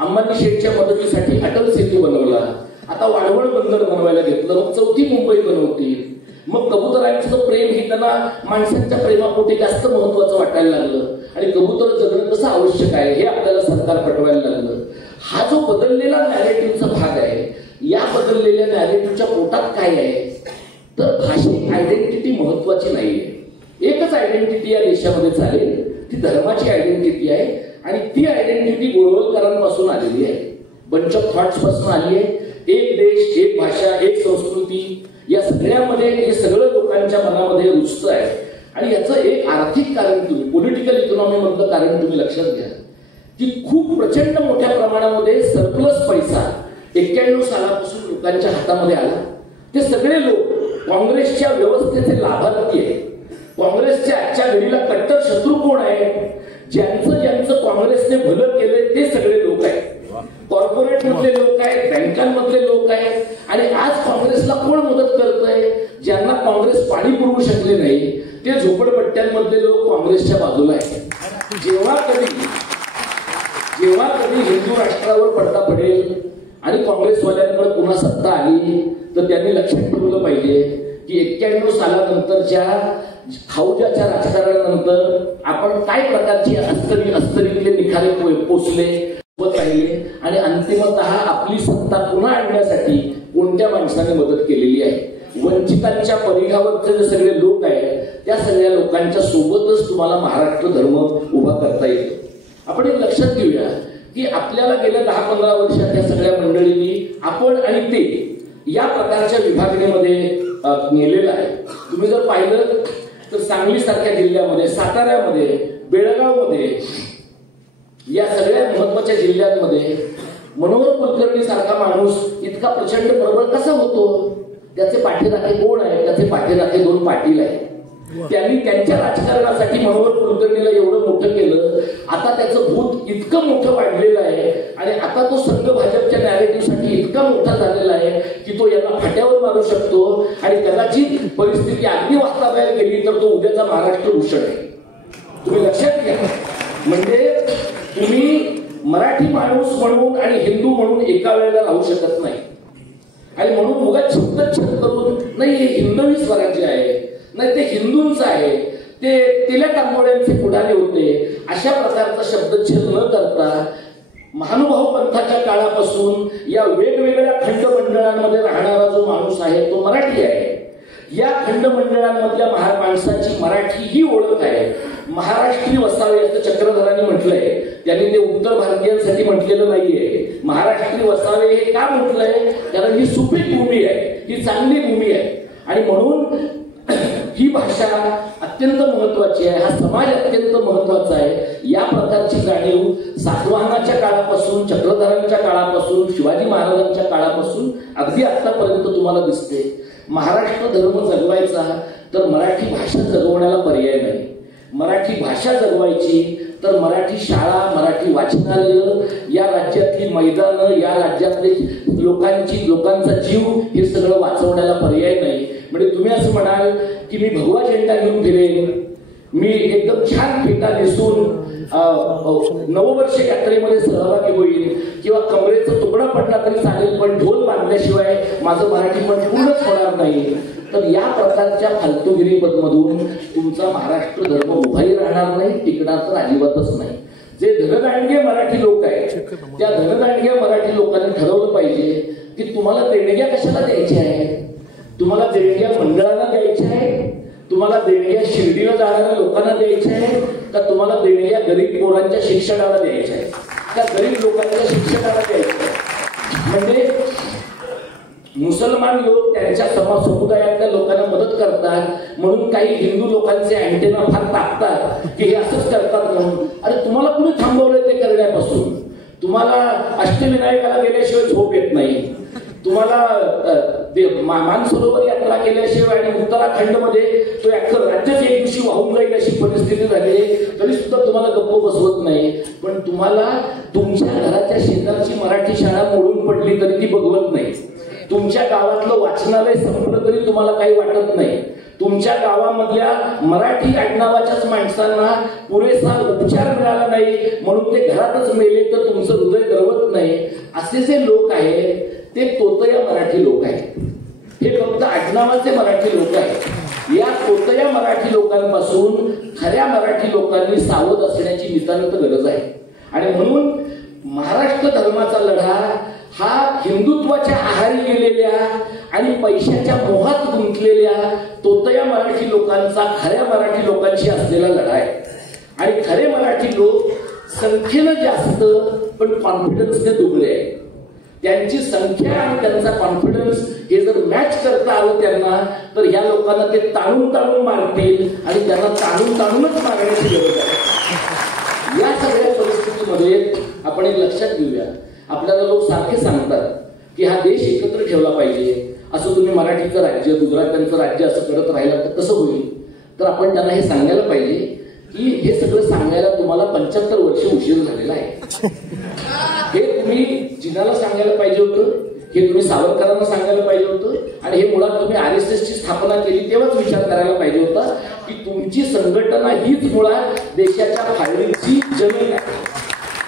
अंबानी शेठच्या मदतीसाठी अटल सेतू बनवला, आता वाढवण बंदर बनवायला घेतलं, मग 4थी मुंबई बनवतील. मग कबुतरांचं प्रेम हे त्यांना माणसांच्या प्रेमापोटी जास्त महत्वाचं वाटायला लागलं आणि कबूतर जगणं कसं आवश्यक आहे हे आपल्याला सरकार पटवायला लागलं. हा जो बदललेला नॅरेटिव्हचा भाग आहे, या बदललेल्या नॅरेटिव्हच्या पोटात काय आहे तर भाषिक आयडेंटिटी महत्वाची नाहीये. एकच आयडेंटिटी या देशामध्ये चालेल, ती धर्माची आयडेंटिटी आहे आणि ती आयडेंटिटी गोळवलकरांपासून आलेली आहे, बंच ऑफ थॉट्स पासून आली आहे. एक देश, एक भाषा, एक संस्कृती, या सगळ्यामध्ये हे सगळं लोकांच्या मनामध्ये रुजतं आहे. आणि याचं एक आर्थिक कारण तुम्ही पॉलिटिकल इकॉनॉमी मधलं कारण तुम्ही लक्षात घ्या की खूप प्रचंड मोठ्या प्रमाणामध्ये सरप्लस पैसा 91 सालापासून लोकांच्या हातामध्ये आला. ते सगळे लोक काँग्रेसच्या व्यवस्थेचे लाभार्थी आहेत. काँग्रेसच्या आजच्या घडीला कट्टर शत्रू कोण आहे, ज्यांचं काँग्रेसने भलं केलंय ते सगळे लोक आहेत. कॉर्पोरेट मधले लोक आहेत, बँकांमधले लोक आहेत. आणि आज काँग्रेसला कोण मदत करतंय, ज्यांना काँग्रेस पाणी पुरवू शकले नाही ते झोपडपट्ट्यांमधले लोक काँग्रेसच्या बाजूला आहेत. जेव्हा कधी हिंदू राष्ट्रावर पडदा पडेल आणि काँग्रेसवाल्यांकडे पुन्हा सत्ता आली तर त्यांनी लक्षात ठेवलं पाहिजे की 91 सालानंतरच्या खाऊजाच्या राजकारणानंतर आपण काय प्रकारची अस्तरीतले निखारे पोचले राहिले आणि अंतिमतः आपली सत्ता पुन्हा आणण्यासाठी कोणत्या माणसाने मदत केलेली आहे. वंचितांच्या परिघावरचे जे सगळे लोक आहेत त्या सगळ्या लोकांच्या सोबतच तुम्हाला महाराष्ट्र धर्म उभा करता येतो. आपण एक लक्षात घेऊया की आपल्याला गेल्या 10-15 वर्षात या सगळ्या मंडळींनी आपण आणि ते या प्रकारच्या विभागणीमध्ये नेलेलं आहे. तुम्ही जर पाहिलं तर सांगली सारख्या जिल्ह्यामध्ये, साताऱ्यामध्ये, बेळगावमध्ये, या सगळ्या महत्वाच्या जिल्ह्यांमध्ये मनोहर कुलकर्णी सारखा माणूस इतका प्रचंड प्रबळ कसा होतो त्याचे पाठीराखे कोण आहे? त्याचे पाठीराखे 2 पाटील आहेत. त्यांनी त्यांच्या राजकारणासाठी मनोहर कुलकर्णीला एवढं मोठं केलं. आता त्याचं भूत इतकं मोठं वाढलेलं आहे आणि आता तो संघ भाजपच्या नॅरेटिव्हसाठी इतका मोठा झालेला आहे की तो याला फाट्यावर मारू शकतो आणि कदाचित परिस्थिती अगदी वास्तवाबाहेर गेली तर तो उद्याचा महाराष्ट्र भूषण आहे. तुम्ही लक्षात घ्या. म्हणजे तुम्ही मराठी माणूस म्हणून आणि हिंदू म्हणून एका वेळेला राहू शकत नाही. आणि म्हणून उगाच छत्तछत करून नाही हे हिंदवी स्वराज्य आहे, नाही ते हिंदूंचं आहे, ते तिल्या तांबोड्यांचे पुढारी होते, अशा प्रकारचा शब्दच्छेद न करता महानुभाव पंथाच्या काळापासून या वेगवेगळ्या खंडमंडळांमध्ये राहणारा जो माणूस आहे तो मराठी आहे. या खंडमंडळांमधल्या माणसाची मराठी ही ओळख आहे. महाराष्ट्री वसावे असं चक्रधरांनी म्हटलंय. त्यांनी ते उत्तर भारतीयांसाठी म्हटलेलं नाहीये. महाराष्ट्री वसावे हे का म्हटलंय? कारण ही सुपीक भूमी आहे, ही चांगली भूमी आहे आणि म्हणून ही भाषा अत्यंत महत्वाची आहे, हा समाज अत्यंत महत्वाचा आहे. या प्रकारची जाणीव सातवाहनाच्या काळापासून, चक्रधरांच्या काळापासून, शिवाजी महाराजांच्या काळापासून अगदी आतापर्यंत तुम्हाला दिसते. महाराष्ट्र धर्म जगवायचा तर मराठी भाषा जगवण्याला पर्याय नाही. मराठी भाषा जगवायची तर मराठी शाळा, मराठी वाचनालय, या राज्यातली मैदानं, या राज्यातले लोकांचा जीव हे सगळं वाचवण्याला पर्याय नाही. म्हणजे तुम्ही असं म्हणाल की मी भगवा झेंडा घेऊन फिरेन, मी एकदम छान फेटा दिसून नववर्ष यात्रेमध्ये सहभागी होईल किंवा कमरेचा तुकडा पडला तरी चालेल पण ढोल बांधल्याशिवाय माझं मराठीपण पूर्णच होणार नाही. तर या प्रकारच्या फालतूगिरीमधून तुमचा महाराष्ट्र धर्म उभाही राहणार नाही, टिकणार तर अजिबातच नाही. जे धनदांडगे मराठी लोक आहेत त्या धनदांडग्या मराठी लोकांनी ठरवलं पाहिजे की तुम्हाला देणग्या कशाला द्यायच्या आहे? तुम्हाला देणग्या मंडळांना द्यायच्या आहे? तुम्हाला देणग्या शिर्डीला जाणाऱ्या लोकांना द्यायच्या आहे का तुम्हाला देणग्या गरीब पोरांच्या शिक्षणाला द्यायच्या आहे का गरीब लोकांच्या शिक्षणाला द्यायच्या आहे? म्हणजे मुसलमान लोक त्यांच्या समुदायातल्या लोकांना मदत करतात म्हणून काही हिंदू लोकांचे अँटेना फार टाकतात की हे असंच करतात म्हणून. अरे तुम्हाला कुणी थांबवलंय ते करण्यापासून? तुम्हाला अष्टविनायकाला गेल्याशिवाय झोप येत नाही, तुम्हाला मानसरोवर यात्रा केल्याशिवाय आणि उत्तराखंडमध्ये तो अख्खं राज्यच एक दिवशी वाहून जाईल अशी परिस्थिती झाली तरी सुद्धा तुम्हाला गप्प बसवत नाही. पण तुम्हाला तुमच्या घराच्या शेजारची मराठी शाळा मोडून पडली तरी ती बघवत नाही. तुमच्या गावातलं वाचनालय संपलं तरी तुम्हाला काही वाटत नाही. तुमच्या गावामधल्या मराठी आडनावाच्याच माणसांना पुरेसा उपचार मिळाला नाही म्हणून ते घरातच मेले तर तुमचं हृदय गरवत नाही. असे जे लोक आहेत ते तोतया मराठी लोक आहेत. हे फक्त आडनावाचे मराठी लोक आहेत. या तोतया मराठी लोकांपासून खऱ्या मराठी लोकांनी सावध असण्याची नितांत गरज आहे. आणि म्हणून महाराष्ट्र धर्माचा लढा हा हिंदुत्वाच्या आहारी गेलेल्या आणि पैशाच्या मोहात गुंतलेल्या तोतया मराठी लोकांचा खऱ्या मराठी लोकांशी असलेला लढा आहे. आणि खरे मराठी लोक संख्येनं जास्त पण कॉन्फिडन्सने दुबळे आहेत. त्यांची संख्या आणि त्यांचा कॉन्फिडन्स हे जर मॅच करता आलं त्यांना तर या लोकांना ते ताणून ताणून मारतील आणि त्यांना ताणून ताणूनच मारण्याची गरज आहे. या सगळ्या परिस्थितीमध्ये आपण एक लक्षात घेऊया. आपल्याला लोक सारखे सांगतात की हा देश एकत्र ठेवला पाहिजे, असं तुम्ही मराठीचं राज्य गुजरात्यांचं राज्य असं करत राहिला तर कसं होईल? तर आपण त्यांना हे सांगायला पाहिजे की हे सगळं सांगायला तुम्हाला 75 वर्ष उशीर झालेला आहे. हे तुम्ही जिनाला सांगायला पाहिजे होतं, हे तुम्ही सावरकरांना सांगायला पाहिजे होतं आणि हे मुळात तुम्ही RSSची स्थापना केली तेव्हाच विचार करायला पाहिजे होता की तुमची संघटना हीच मुळात देशाच्या फायरिंगची जमीन आहे.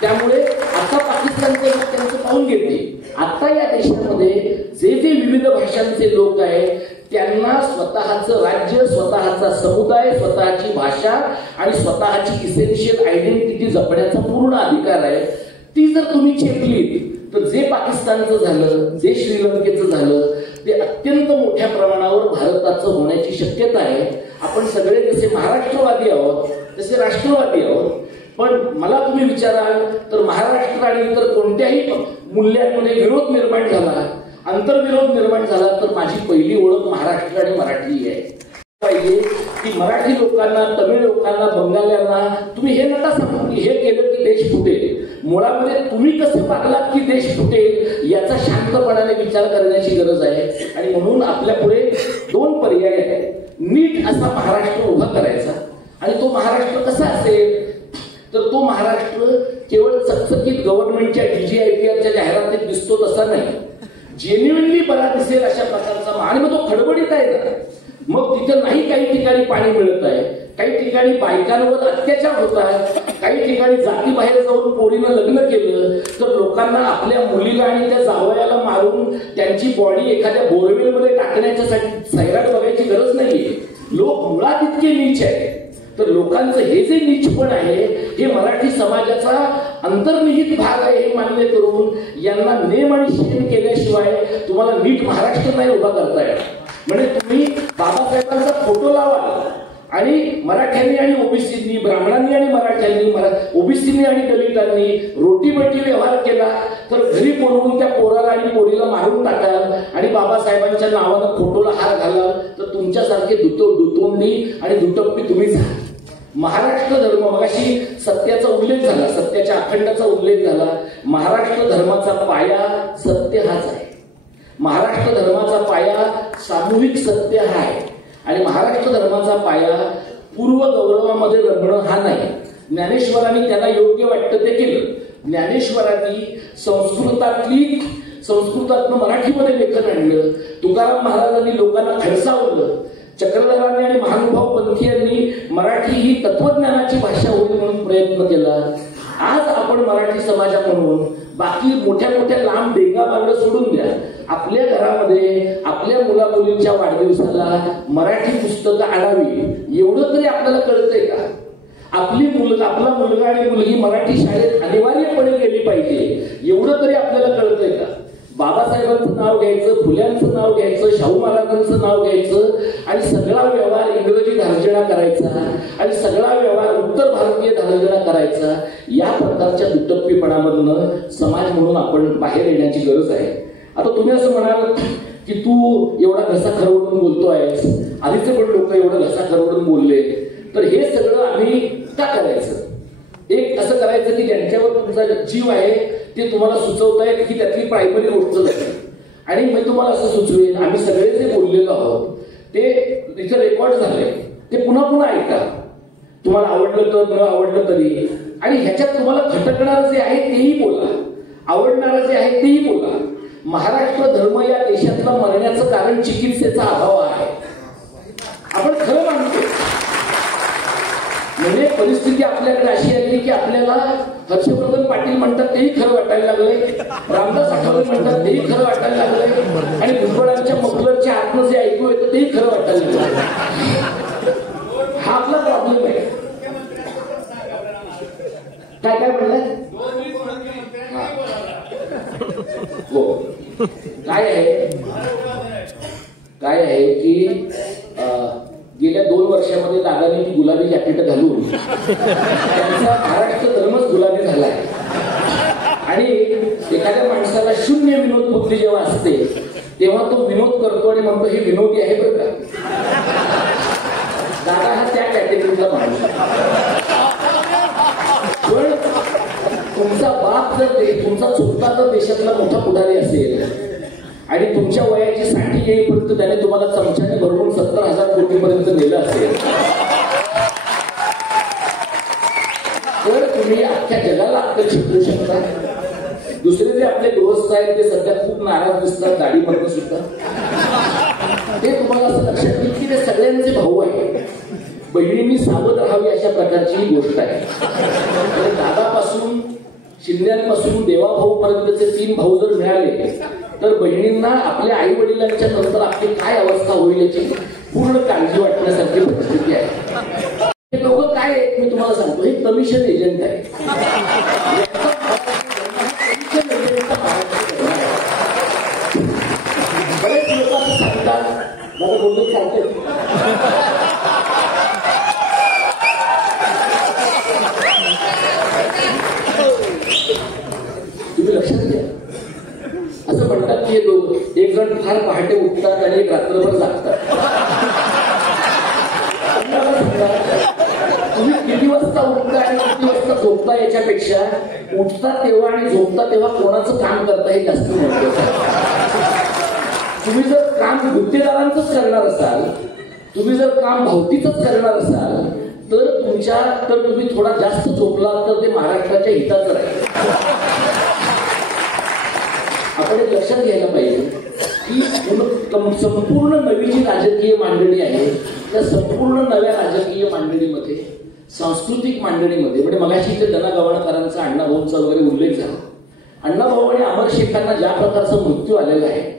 त्यामुळे आता पाकिस्तानचे लोक त्यांचं पाहून घेते. आता या देशामध्ये जे जे विविध भाषांचे लोक आहेत त्यांना स्वतःचं राज्य, स्वतःचा समुदाय, स्वतःची भाषा आणि स्वतःची इसेन्शियल आयडेंटिटी जपण्याचा पूर्ण अधिकार आहे. ती जर तुम्ही चेपली तर जे पाकिस्तानचं झालं, जे श्रीलंकेचं झालं ते अत्यंत मोठ्या प्रमाणावर भारताचं होण्याची शक्यता आहे. आपण सगळे जसे महाराष्ट्रवादी आहोत तसे राष्ट्रवादी आहोत. पण मला तुम्ही विचाराल तर महाराष्ट्र आणि इतर कोणत्याही मूल्यांमध्ये विरोध निर्माण झाला, आंतरविरोध निर्माण झाला तर माझी पहिली ओळख महाराष्ट्र आणि मराठी आहे. पाहिजे की मराठी लोकांना, तमिळ लोकांना, बंगाल्यांना तुम्ही हे नका सांगू की हे केलं की देश फुटेल. मुळामध्ये तुम्ही कसं वागलात की देश फुटेल याचा शांतपणाने विचार करण्याची गरज आहे. आणि म्हणून आपल्या पुढे 2 पर्याय आहेत. नीट असा महाराष्ट्र उभा करायचा, आणि तो महाराष्ट्र कसा असेल तर तो महाराष्ट्र केवळ चकचकीत गव्हर्नमेंटच्या DGIPRच्या जाहिरातीत दिसतो तसा नाही, जेन्युइनली बरा दिसेल अशा प्रकारचा. आणि मग तो खडबडीत आहे ना, मग तिथं नाही काही ठिकाणी पाणी मिळत आहे, काही ठिकाणी बायकांवर अत्याचार होत आहे, काही ठिकाणी जातीबाहेर जाऊन पोरीनं लग्न केलं तर लोकांना आपल्या मुलीला आणि त्या जावयाला मारून त्यांची बॉडी एखाद्या बोरवेलमध्ये टाकण्याच्यासाठी सैराट बघायची गरज नाहीये. लोक मुळात इतके नीच आहे. तर लोकांचं हे जे नीचपण आहे हे मराठी समाजाचा अंतर्निहित भाग आहे हे मान्य करून यांना नेम आणि शेण केल्याशिवाय तुम्हाला नीट महाराष्ट्र नाही उभा करता येणार. म्हणजे तुम्ही बाबासाहेबांचा फोटो लावा आणि मराठ्यांनी आणि ओबीसींनी, ब्राह्मणांनी आणि मराठ्यांनी, ओबीसींनी आणि दलितांनी रोटीबेटी व्यवहार केला तर घरी बोलवून त्या पोराला आणि पोरीला मारून टाकाल आणि बाबासाहेबांच्या नावानं फोटोला हार घालाल तर तुमच्यासारखे दुतोंडी आणि दुटप्पी तुम्हीच आहात. महाराष्ट्र धर्म, मगाशी सत्याचा उल्लेख झाला, सत्याच्या अखंडाचा उल्लेख झाला. महाराष्ट्र धर्माचा पाया सत्य हाच आहे. महाराष्ट्र धर्माचा पाया सामूहिक सत्य हा आहे. आणि महाराष्ट्र धर्माचा पाया पूर्व गौरवामध्ये रमणं हा नाही. ज्ञानेश्वरांनी त्याला योग्य वाटतं ते केलं. ज्ञानेश्वरांनी संस्कृतातनं मराठीमध्ये लेखन आणलं. तुकाराम महाराजांनी लोकांना खडसावलं. चक्रधरांनी आणि महानुभाव पंथीयांनी मराठी ही तत्वज्ञानाची भाषा होईल म्हणून प्रयत्न केला. आज आपण मराठी समाजा म्हणून बाकी मोठ्या मोठ्या लांब डेंगा मागणं सोडून द्या. आपल्या घरामध्ये आपल्या मुलामुलींच्या वाढदिवसाला मराठी पुस्तकं आणावी एवढं तरी आपल्याला कळतंय का? आपला मुलगा आणि मुलगी मराठी शाळेत अनिवार्यपणे गेली पाहिजे एवढं तरी आपल्याला कळतंय का? बाबासाहेबांचं नाव घ्यायचं, फुल्यांचं नाव घ्यायचं, शाहू महाराजांचं नाव घ्यायचं आणि सगळा व्यवहार इंग्रजी धार्जणा करायचा आणि सगळा व्यवहार उत्तर भारतीय धार्जणा करायचा. या प्रकारच्या दुटप्पीपणामधनं समाज म्हणून आपण बाहेर येण्याची गरज आहे. आता तुम्ही असं म्हणाल की तू एवढा घसा खरवडून बोलतोयस, आधीचे पण लोक एवढं घसा खरवडून बोलले, तर हे सगळं आम्ही का करायचं? एक असं करायचं की ज्यांच्यावर तुमचा जीव आहे ते तुम्हाला सुचवतायत की त्यातली प्रायमरी गोष्ट नाही. आणि मी तुम्हाला असं सुचवेन, आम्ही सगळे जे बोललेलो आहोत ते इथं रेकॉर्ड झालंय, ते पुन्हा पुन्हा ऐका. तुम्हाला आवडलं तर न आवडलं तरी. आणि ह्याच्यात तुम्हाला खटकणारं जे आहे तेही बोला, आवडणारं जे आहे तेही बोला. महाराष्ट्र धर्म या देशातला मरण्याचं कारण चिकित्सेचा अभाव आहे, आपण खरं मानतो. म्हणजे परिस्थिती आपल्याकडे अशी आली की आपल्याला हर्षवर्धन पाटील म्हणतात तेही खरं वाटायला लागलंय, रामदास आठवले म्हणतात तेही खरं वाटायला लागलंय, आणि भुजबळांच्या मफलरच्या आत्म जे ऐकू येतं तेही खरं वाटायला लागलंय. हा आपला प्रॉब्लेम आहे. काय काय म्हणलाय? हो, काय आहे की गेल्या 2 वर्षामध्ये दादांनी ती गुलाबी जॅकेट घालून त्यांचा महाराष्ट्र धर्मच गुलाबी झालाय. आणि एखाद्या माणसाला शून्य विनोद बुद्धी जेव्हा असते तेव्हा तो विनोद करतो आणि म्हणतो हे विनोदी आहे बरं का. दादा हा त्या कॅटेगरीतला माणूस. पण तुमचा बाप जर तुमचा चुकता जर देशातला मोठा पुढारी असेल आणि तुमच्या वयाची 60 येईपर्यंत त्याने तुम्हाला चमच्याने भरवून 70,000 कोटीपर्यंत नेलं असेल तर तुम्ही अख्ख्या जगाला आकर्षित करू शकता. दुसरे जे आपले गृहस्थ आहेत ते सध्या खूप नाराज दिसतात गाडीमधून सुद्धा. ते तुम्हाला असं लक्षात येईल की ते सगळ्यांचे भाऊ आहेत. बहिणींनी सावध राहावी अशा प्रकारची ही गोष्ट आहे. दादापासून शिंद्यांपासून देवाभाऊ पर्यंतचे 3 भाऊ जर मिळाले तर बहिणींना आपल्या आई वडिलांच्या नंतर आपली काय अवस्था होईल याची पूर्ण काळजी वाटण्यासारखी परिस्थिती आहे. हे लोक काय आहेत मी तुम्हाला सांगतो, हे कमिशन एजंट आहे. बरेच लोक असं सांगतात, मला बोलून सांगते तुम्ही लक्षात घ्या. असं म्हणतात की एक जण फार पहाटे उठतात आणि एक रात्रभर जागतात. तुम्ही किती वाजता उठता आणि किती वाजता झोपता याच्यापेक्षा उठता तेव्हा आणि झोपता तेव्हा कोणाचं काम करता हे जास्त महत्वाचं आहे. तुम्ही जर काम गुत्तेदारांचंच करणार असाल, तुम्ही जर काम भावतीचंच करणार असाल तर तुम्ही थोडा जास्त झोपला तर ते महाराष्ट्राच्या हिताचं राहील. आपण एक लक्षात घ्यायला पाहिजे की संपूर्ण नवी जी राजकीय मांडणी आहे त्या संपूर्ण नव्या राजकीय मांडणीमध्ये, सांस्कृतिक मांडणीमध्ये, म्हणजे मगाशी इथे दना गव्हाणकरांचा, अण्णाभाऊंचा वगैरे उल्लेख झाला. अण्णाभाऊ आणि अमर शेखांना ज्या प्रकारचा मृत्यू आलेला आहे,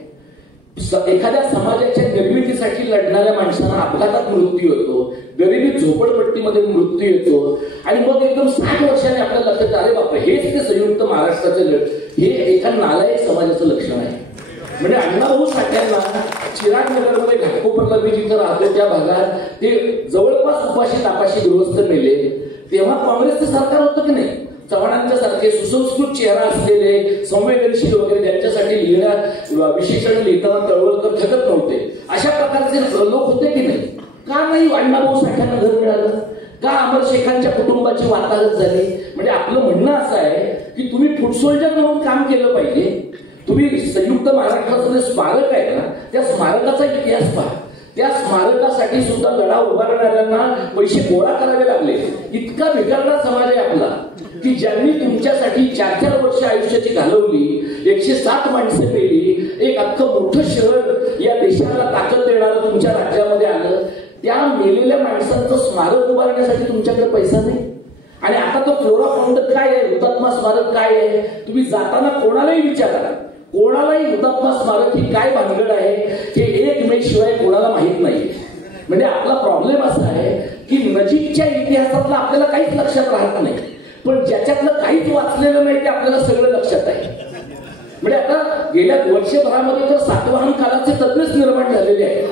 एखाद्या समाजाच्या निर्मितीसाठी लढणाऱ्या माणसांना अपघातात मृत्यू होतो, गरिबी झोपडपट्टीमध्ये मृत्यू येतो आणि मग एकदम 60 वर्षांनी आपल्याला लक्षात अरे बापरे हेच ते संयुक्त महाराष्ट्राचे हे एका नालायक समाजाचं लक्षण आहे. म्हणजे अण्णाभाऊ साठ्यांना चिरागनगरमध्ये घाटकोपरला मी जिथं राहतो त्या भागात ते जवळपास उपाशी तापाशी गृहस्थ मेले, तेव्हा काँग्रेसचं सरकार होतं की नाही. चव्हाणांच्या सारखे सुसंस्कृत चेहरा असलेले, संवेदनशील वगैरे ज्यांच्यासाठी विशेषण लिहिताना तळवळकर थकत नव्हते, अशा प्रकारचे लोक होते की नाही. का नाही अण्णाभाऊ साठ्यांना घर मिळालं? का अमर शेखांच्या कुटुंबाची वाताहत झाली? म्हणजे आपलं म्हणणं असं आहे की तुम्ही फूट सोल्जर म्हणून काम केलं पाहिजे. तुम्ही संयुक्त महाराष्ट्राचं जे स्मारक आहे ना, त्या स्मारकाचा इतिहास पहा. त्या स्मारकासाठी सुद्धा लढा उभारणाऱ्यांना पैसे गोळा करावे लागले. इतका बिघडला समाज आहे आपला की ज्यांनी तुमच्यासाठी 4-4 वर्ष आयुष्याची घालवली, 107 माणसं मेली, एक अख्खं मोठं शहर या देशाला ताकद देणारं तुमच्या राज्यामध्ये आलं, त्या मेलेल्या माणसांचं स्मारक उभारण्यासाठी तुमच्याकडे पैसा नाही. आणि आता तो फ्लोरा फाउंड काय आहे, हुतात्मा स्मारक काय आहे, तुम्ही जाताना कोणालाही विचारा, कोणालाही हुतात्मा स्मारक ही काय भानगड आहे हे 1 मे शिवाय कोणाला माहित नाही. म्हणजे आपला प्रॉब्लेम असा आहे की नजीकच्या इतिहासातलं आपल्याला काहीच लक्षात राहत नाही, पण ज्याच्यातलं काहीच वाचलेलं नाही ते आपल्याला सगळं लक्षात आहे. म्हणजे आता गेल्या वर्षभरामध्ये तर सातवाहन कालाचे तज्ञच निर्माण झालेले आहेत.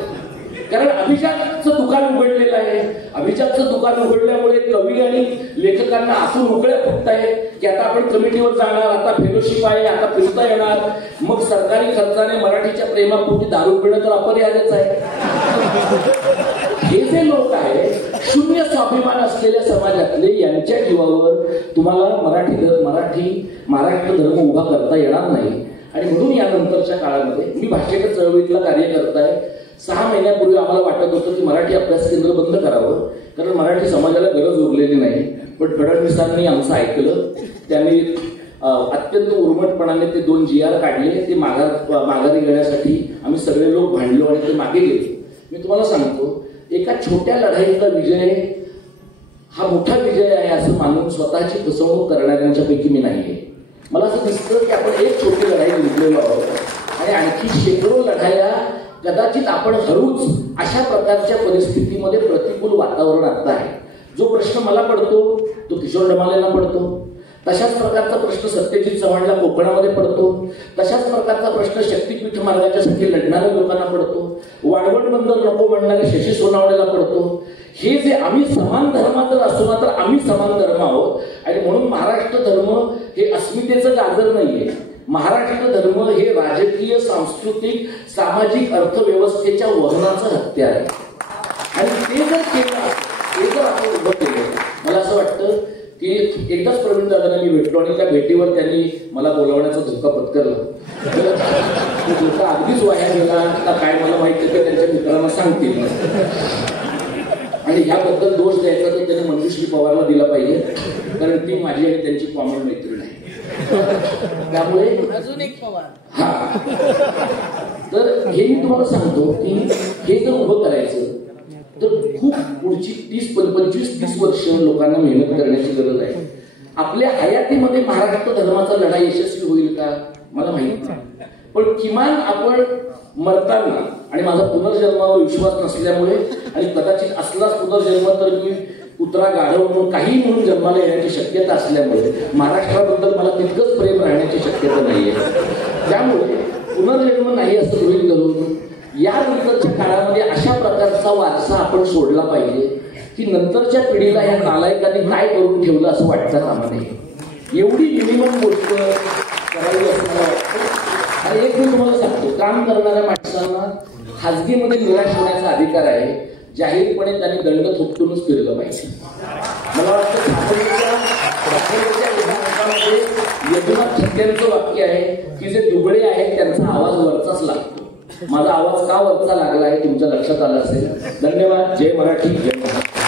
कारण अभिजातचं दुकान उघडलेलं आहे. अभिजातचं दुकान उघडल्यामुळे कवी आणि लेखकांना आतून उकळ्या फुटत आहेत की आता आपण कमिटीवर जाणार, आता फेलोशिप आहे, आता फिरता येणार, मग सरकारी खर्चाने मराठीच्या प्रेमापोटी दारू पिणं तर अपरिहार्यच आहे. हे जे लोक आहेत शून्य स्वाभिमान असलेल्या समाजातले, यांच्या जीवावर तुम्हाला महाराष्ट्र धर्म उभा करता येणार नाही. आणि म्हणून यानंतरच्या काळामध्ये मी भाष्यकर चळवळीतला कार्यकर्ता आहे. 6 महिन्यापूर्वी आम्हाला वाटत होतं की मराठी अभ्यास केंद्र बंद करावं, कारण मराठी समाजाला गरज उरलेली नाही. पण फडणवीसांनी आमचं ऐकलं. त्यांनी अत्यंत उर्मटपणाने ते 2 GR काढले. ते माघारी घेण्यासाठी आम्ही सगळे लोक भांडलो आणि ते मागे गेले. मी तुम्हाला सांगतो, एका छोट्या लढाईतला विजय हा मोठा विजय आहे असं मानून स्वतःची फसवणूक करणाऱ्यांच्या पैकी मी नाहीये. मला असं दिसतं की आपण एक छोटी लढाई जिंकलेलो आहोत आणि आणखी शेकडो लढाया कदाचित आपण हरूच. अशा प्रकारच्या परिस्थितीमध्ये प्रतिकूल वातावरण आता आहे. जो प्रश्न मला पडतो तो किशोर ढमालेंना पडतो, तशाच प्रकारचा प्रश्न सत्यजित चव्हाणला कोकणामध्ये पडतो, तशाच प्रकारचा प्रश्न शक्तीपीठ मार्गाच्यासाठी लढणाऱ्या लोकांना पडतो, वाढवण बंदर नको म्हणणाऱ्या शशी सोनावणेला पडतो. हे जे आम्ही समान धर्माचं असू ना तर आम्ही समान धर्म आहोत. आणि म्हणून महाराष्ट्र धर्म हे अस्मितेचं गाजर नाहीये. महाराष्ट्र धर्म हे राजकीय, सांस्कृतिक, सामाजिक अर्थव्यवस्थेच्या वहनाचं हत्यार आहे. आणि ते जर केलं, ते जर आपण उभं केलं, मला असं वाटतं की एकदाच प्रवीण दादांना मी भेटलो आणि त्या भेटीवर त्यांनी मला बोलावण्याचा धोका पत्करला. तो धोका अगदीच वाया गेला का काय मला माहिती आहे, त्यांच्या मित्रांना सांगतील. आणि ह्याबद्दल दोष द्यायचा तर त्यांनी मंजुश्री पवारला दिला पाहिजे, कारण ती माझी आणि त्यांची कॉमन मैत्रीण आहे. त्यामुळे अजून एक पवार. हा, तर हे मी तुम्हाला सांगतो की हे जर उभं करायचं तर खूप पुढची 25-30 वर्ष लोकांना मेहनत करण्याची गरज आहे. आपल्या हयातीमध्ये महाराष्ट्र धर्माचा लढा यशस्वी होईल का मला माहित नाही, पण किमान आपण मरताना, आणि माझा पुनर्जन्मावर विश्वास नसल्यामुळे आणि कदाचित असलाच पुनर्जन्म तर मी कुत्रा गाढव म्हणून काही म्हणून जन्माला येण्याची शक्यता असल्यामुळे महाराष्ट्राबद्दल मला तितकंच प्रेम राहण्याची शक्यता नाहीये. त्यामुळे पुनर्जन्म नाही असं गृहीत धरून या नंतरच्या काळामध्ये अशा प्रकारचा वारसा आपण सोडला पाहिजे की नंतरच्या पिढीला या नालायकांनी काय करून ठेवलं असं वाटतं कामा नये. एवढी मिनिमम गोष्ट करावी असं मला वाटतं. आणि एक मी तुम्हाला सांगतो, काम करणाऱ्या माणसांना खाजगीमध्ये निराश होण्याचा अधिकार आहे. जाहीरपणे त्यांनी दंड थोपटूनच फिरलं पाहिजे. मला वाटतं यदुनाथ छत्यांचं वाक्य आहे की जे दुबळे आहेत त्यांचा आवाज वरचाच लागतो. माझा आवाज का वरचा लागला आहे तुमच्या लक्षात आलं असेल. धन्यवाद. जय मराठी, जय महाराष्ट्र.